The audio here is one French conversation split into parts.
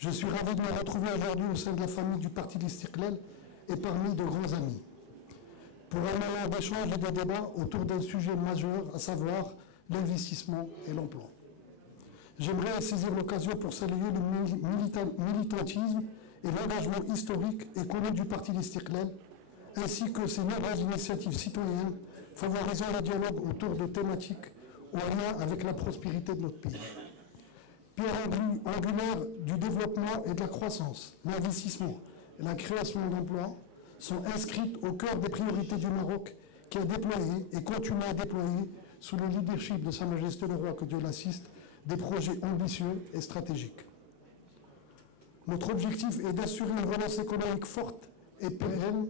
Je suis ravi de me retrouver aujourd'hui au sein de la famille du Parti l'Istiqlal et parmi de grands amis, pour un moment d'échange et de débat autour d'un sujet majeur, à savoir l'investissement et l'emploi. J'aimerais saisir l'occasion pour saluer le militantisme et l'engagement historique et connu du Parti l'Istiqlal, ainsi que ses nombreuses initiatives citoyennes favorisant le dialogue autour de thématiques en lien avec la prospérité de notre pays. Pierre angulaire du développement et de la croissance, l'investissement et la création d'emplois sont inscrites au cœur des priorités du Maroc, qui a déployé et continue à déployer, sous le leadership de Sa Majesté le Roi, que Dieu l'assiste, des projets ambitieux et stratégiques. Notre objectif est d'assurer une relance économique forte et pérenne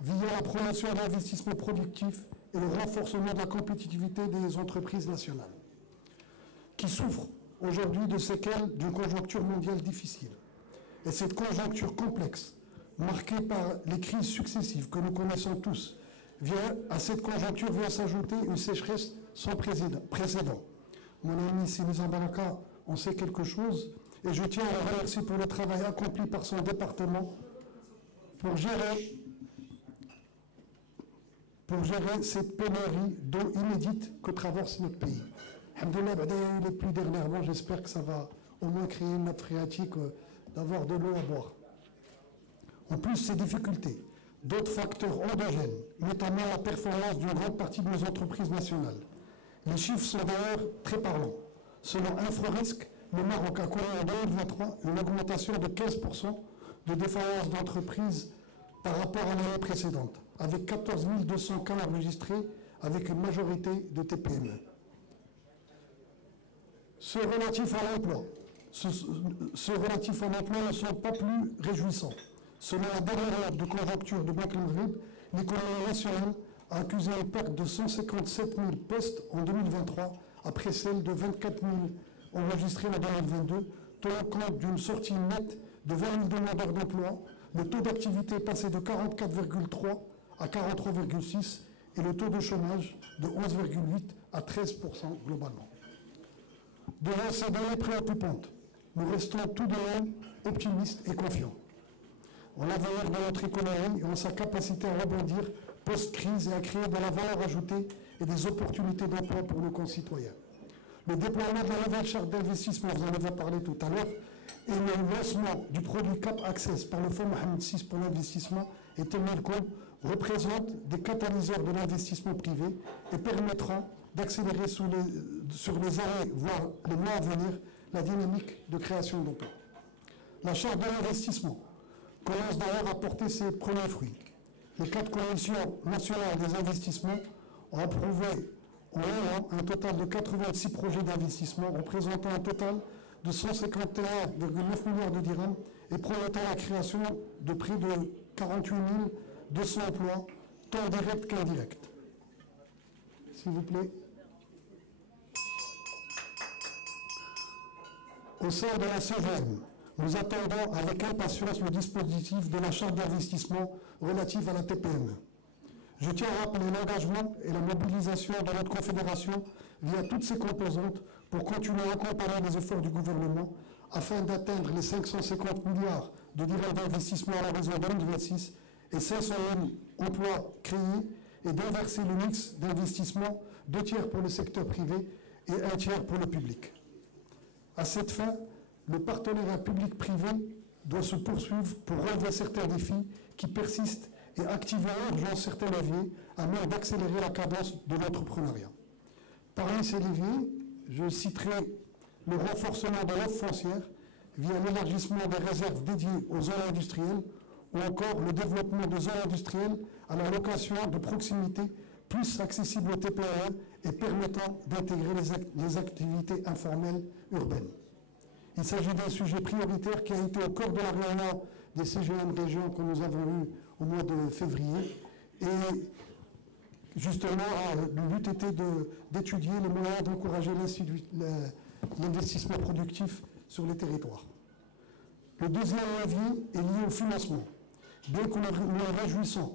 via la promotion de l'investissement productif et le renforcement de la compétitivité des entreprises nationales, qui souffrent aujourd'hui de séquelles d'une conjoncture mondiale difficile. Et cette conjoncture complexe, marquée par les crises successives que nous connaissons tous, à cette conjoncture vient s'ajouter une sécheresse sans précédent. Mon ami Sinizan Baraka en sait quelque chose, et je tiens à le remercier pour le travail accompli par son département pour gérer cette pénurie d'eau inédite que traverse notre pays. Alhamdoulilah, les pluies dernièrement, j'espère que ça va au moins créer une nappe phréatique, d'avoir de l'eau à boire. En plus, ces difficultés, d'autres facteurs endogènes, notamment la performance d'une grande partie de nos entreprises nationales. Les chiffres sont d'ailleurs très parlants. Selon InfraRisque, le Maroc a connu en 2023 une augmentation de 15% de défaillance d'entreprises par rapport à l'année précédente, avec 14 200 cas enregistrés, avec une majorité de TPME. Ceux relatifs à l'emploi ne sont pas plus réjouissants. Selon la dernière note de conjoncture de Banque Maghreb, l'économie nationale a accusé une perte de 157 000 postes en 2023, après celle de 24 000 enregistrées en 2022, tenant compte d'une sortie nette de 20 000 demandeurs d'emploi. Le taux d'activité est passé de 44,3 à 43,6 et le taux de chômage de 11,8 à 13% globalement. Devant ces données préoccupantes, nous restons tout de même optimistes et confiants en l'avenir de notre économie et en sa capacité à rebondir post-crise et à créer de la valeur ajoutée et des opportunités d'emploi pour nos concitoyens. Le déploiement de la nouvelle charte d'investissement, vous en avez parlé tout à l'heure, et le lancement du produit Cap Access par le Fonds Mohamed VI pour l'investissement et Temelcom représentent des catalyseurs de l'investissement privé et permettront d'accélérer sur les années, voire les mois à venir, la dynamique de création d'emplois. La charte de l'investissement commence d'ailleurs à porter ses premiers fruits. Les 4 commissions nationales des investissements ont approuvé en un an un total de 86 projets d'investissement représentant un total de 151,9 milliards de dirhams et promettant la création de près de 48 200 emplois, tant directs qu'indirects. S'il vous plaît. Au sein de la CGM, nous attendons avec impatience le dispositif de la charte d'investissement relative à la TPME. Je tiens à rappeler l'engagement et la mobilisation de notre confédération via toutes ses composantes pour continuer à accompagner les efforts du gouvernement afin d'atteindre les 550 milliards de dirhams d'investissement à l'horizon 2026 et 500 000 emplois créés et d'inverser le mix d'investissement, 2 tiers pour le secteur privé et 1 tiers pour le public. À cette fin, le partenariat public-privé doit se poursuivre pour relever certains défis qui persistent et activer en urgence certains leviers à même d'accélérer la cadence de l'entrepreneuriat. Parmi ces leviers, je citerai le renforcement de l'offre foncière via l'élargissement des réserves dédiées aux zones industrielles ou encore le développement de zones industrielles à la location de proximité plus accessibles aux TPE et permettant d'intégrer les activités informelles urbaines. Il s'agit d'un sujet prioritaire qui a été au cœur de la réunion des CGM régions que nous avons eues au mois de février. Et justement, le but était d'étudier les moyens d'encourager l'investissement productif sur les territoires. Le deuxième levier est lié au financement. Bien que nous nous réjouissons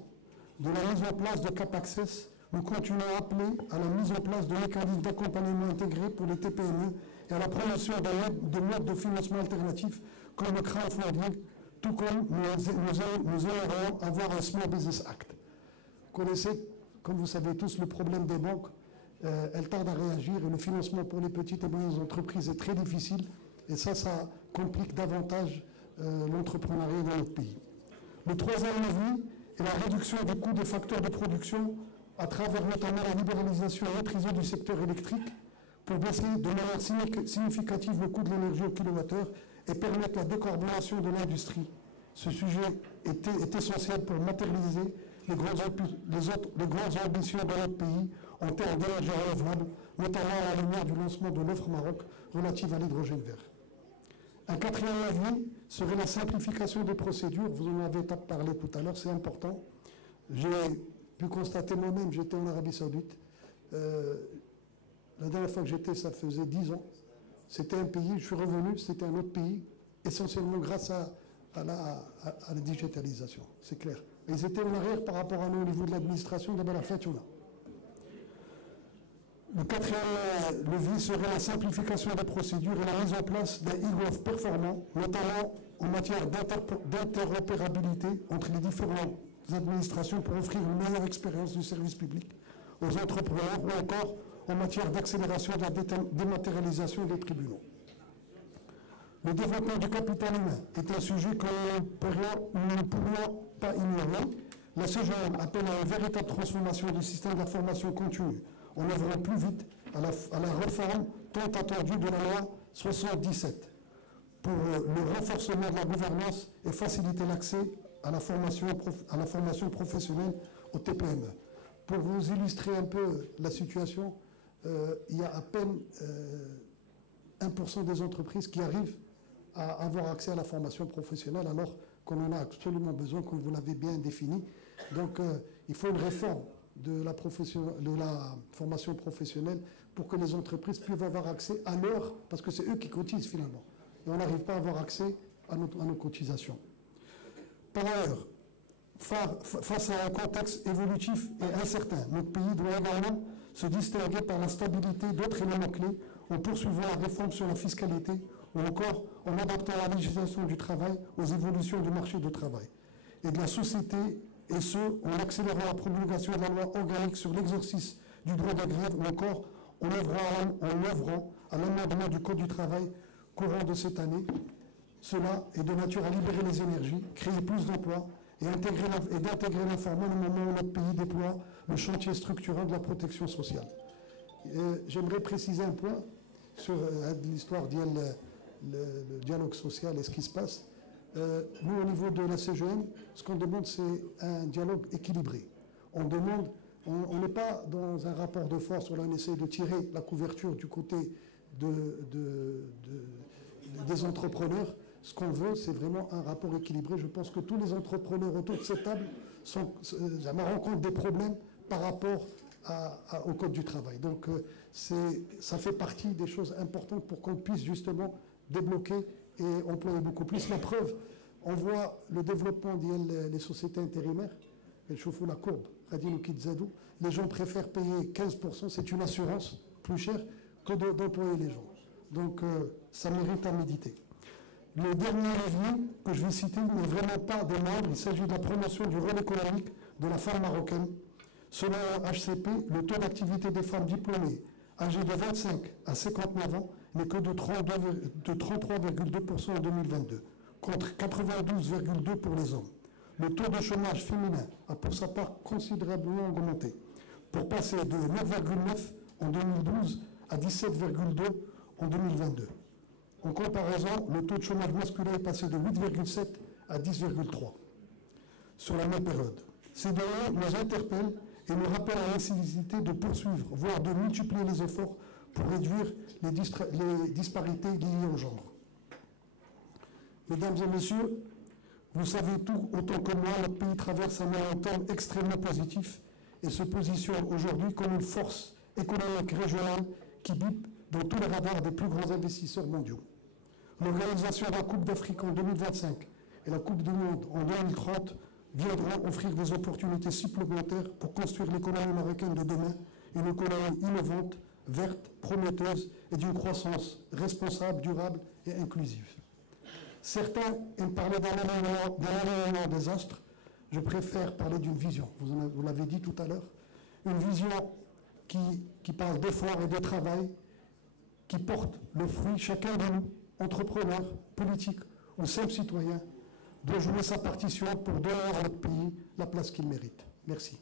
de la mise en place de Cap Access, nous continuons à appeler à la mise en place de mécanismes d'accompagnement intégrés pour les TPME et à la promotion de modes de financement alternatifs comme le crowdfunding, tout comme nous aimerions avoir un Small Business Act. Vous connaissez, comme vous savez tous, le problème des banques. Elles tardent à réagir et le financement pour les petites et moyennes entreprises est très difficile et ça complique davantage l'entrepreneuriat dans notre pays. Le troisième levier est la réduction du coût des facteurs de production à travers notamment la libéralisation maîtrisée du secteur électrique pour baisser de manière significative le coût de l'énergie au kilowattheure et permettre la décarbonation de l'industrie. Ce sujet est essentiel pour matérialiser les grandes ambitions de notre pays en termes d'énergie renouvelable, notamment à la lumière du lancement de l'offre Maroc relative à l'hydrogène vert. Un quatrième levier serait la simplification des procédures. Vous en avez parlé tout à l'heure, c'est important. J'ai pu constater moi-même, j'étais en Arabie Saoudite. La dernière fois que j'étais, ça faisait 10 ans. C'était un pays, je suis revenu, c'était un autre pays, essentiellement grâce à la digitalisation, c'est clair. Ils étaient en arrière par rapport à nous au niveau de l'administration de la Fatouna. Le quatrième levier serait la simplification des procédures et la mise en place d'un e-gov performant, notamment en matière d'interopérabilité entre les différentes administrations pour offrir une meilleure expérience du service public aux entrepreneurs ou encore en matière d'accélération de la dématérialisation des tribunaux. Le développement du capital humain est un sujet que nous ne pourrions pas ignorer. La CGM appelle à une véritable transformation du système d'information continue en œuvrant plus vite à la réforme tant attendue de la loi 77 pour le renforcement de la gouvernance et faciliter l'accès à la formation professionnelle au TPME. Pour vous illustrer un peu la situation, il y a à peine 1% des entreprises qui arrivent à avoir accès à la formation professionnelle alors qu'on en a absolument besoin, comme vous l'avez bien défini. Donc il faut une réforme de la formation professionnelle pour que les entreprises puissent avoir accès à l'heure, parce que c'est eux qui cotisent finalement. Et on n'arrive pas à avoir accès à nos cotisations. Par ailleurs, face à un contexte évolutif et incertain, notre pays doit également se distinguer par la stabilité d'autres éléments clés en poursuivant la réforme sur la fiscalité ou encore en adaptant la législation du travail aux évolutions du marché du travail et de la société, et ce, en accélérant la promulgation de la loi organique sur l'exercice du droit de grève ou encore en œuvrant à l'amendement du Code du travail courant de cette année. Cela est de nature à libérer les énergies, créer plus d'emplois et d'intégrer l'informel au moment où notre pays déploie le chantier structurant de la protection sociale. J'aimerais préciser un point sur l'histoire du dialogue social et ce qui se passe. Nous, au niveau de la CGM, ce qu'on demande, c'est un dialogue équilibré. On n'est pas dans un rapport de force où on essaie de tirer la couverture du côté des entrepreneurs. Ce qu'on veut, c'est vraiment un rapport équilibré. Je pense que tous les entrepreneurs autour de cette table rencontrent des problèmes par rapport au Code du travail. Donc, ça fait partie des choses importantes pour qu'on puisse justement débloquer et employer beaucoup plus. La preuve, on voit le développement des sociétés intérimaires, elles chauffent la courbe, les gens préfèrent payer 15%, c'est une assurance plus chère que d'employer les gens. Donc, ça mérite à méditer. Le dernier levier que je vais citer n'est vraiment pas des moindres, il s'agit de la promotion du rôle économique de la femme marocaine. Selon HCP, le taux d'activité des femmes diplômées âgées de 25 à 59 ans n'est que de 33,2% en 2022, contre 92,2% pour les hommes. Le taux de chômage féminin a pour sa part considérablement augmenté, pour passer de 9,9 en 2012 à 17,2 en 2022. En comparaison, le taux de chômage masculin est passé de 8,7 à 10,3 sur la même période. Ces données nous interpellent et nous rappellent la nécessité de poursuivre, voire de multiplier les efforts pour réduire les disparités liées au genre. Mesdames et messieurs, vous savez tout autant que moi, notre pays traverse un moment extrêmement positif et se positionne aujourd'hui comme une force économique régionale qui bipe dans tous les radars des plus grands investisseurs mondiaux. L'organisation de la Coupe d'Afrique en 2025 et la Coupe du Monde en 2030 viendront offrir des opportunités supplémentaires pour construire l'économie marocaine de demain, une économie innovante, verte, prometteuse et d'une croissance responsable, durable et inclusive. Certains aiment parler d'un alignement des astres. Je préfère parler d'une vision. Vous l'avez dit tout à l'heure. Une vision qui parle d'effort et de travail, qui porte le fruit. Chacun de nous, entrepreneurs, politiques ou simples citoyens, doit jouer sa partition pour donner à notre pays la place qu'il mérite. Merci.